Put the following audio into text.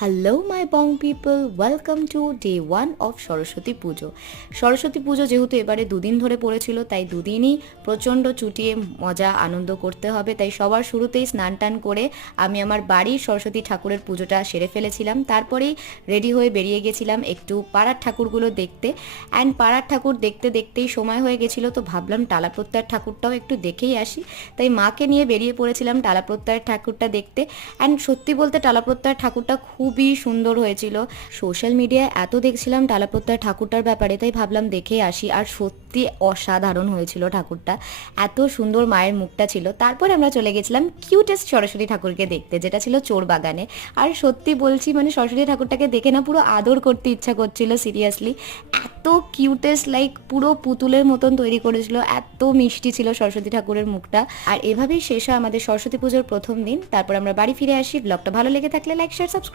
Hello my Bong people, welcome to day 1 of Saraswati পুজো। সরস্বতী পুজো যেহেতু এবারে দুদিন ধরে পড়েছিল, তাই দুদিনই প্রচণ্ড চুটিয়ে মজা আনন্দ করতে হবে। তাই সবার শুরুতেই স্নান টান করে আমি আমার বাড়ির সরস্বতী ঠাকুরের পুজোটা সেরে ফেলেছিলাম। তারপরেই রেডি হয়ে বেরিয়ে গেছিলাম একটু পাড়ার ঠাকুরগুলো দেখতে। অ্যান্ড পাড়ার ঠাকুর দেখতে দেখতেই সময় হয়ে গেছিলো, তো ভাবলাম টালাপ্রত্যয়ের ঠাকুরটাও একটু দেখেই আসি। তাই মাকে নিয়ে বেরিয়ে পড়েছিলাম টালাপ্রত্যয়ের ঠাকুরটা দেখতে। অ্যান্ড সত্যি বলতে টালাপ্রত্যয়ের ঠাকুরটা খুবই সুন্দর হয়েছিল। সোশ্যাল মিডিয়ায় এত দেখছিলাম টালাপ্রত্যয়ের ঠাকুরটার ব্যাপারে, তাই ভাবলাম দেখে আসি। আর সত্যি অসাধারণ হয়েছিল ঠাকুরটা, এত সুন্দর মায়ের মুখটা ছিল। তারপর আমরা চলে গেছিলাম কিউটেস্ট সরস্বতী ঠাকুরকে দেখতে, যেটা ছিল চোর বাগানে। আর সত্যি বলছি, মানে সরস্বতী ঠাকুরটাকে দেখে না পুরো আদর করতে ইচ্ছা করছিল, সিরিয়াসলি। এত কিউটেস্ট, লাইক পুরো পুতুলের মতন তৈরি করেছিল, এত মিষ্টি ছিল সরস্বতী ঠাকুরের মুখটা। আর এভাবেই শেষ হয় আমাদের সরস্বতী পুজোর প্রথম দিন। তারপর আমরা বাড়ি ফিরে আসি। ব্লগটা ভালো লেগে থাকলে লাইক, শেয়ার, সাবস্ক্রাইব।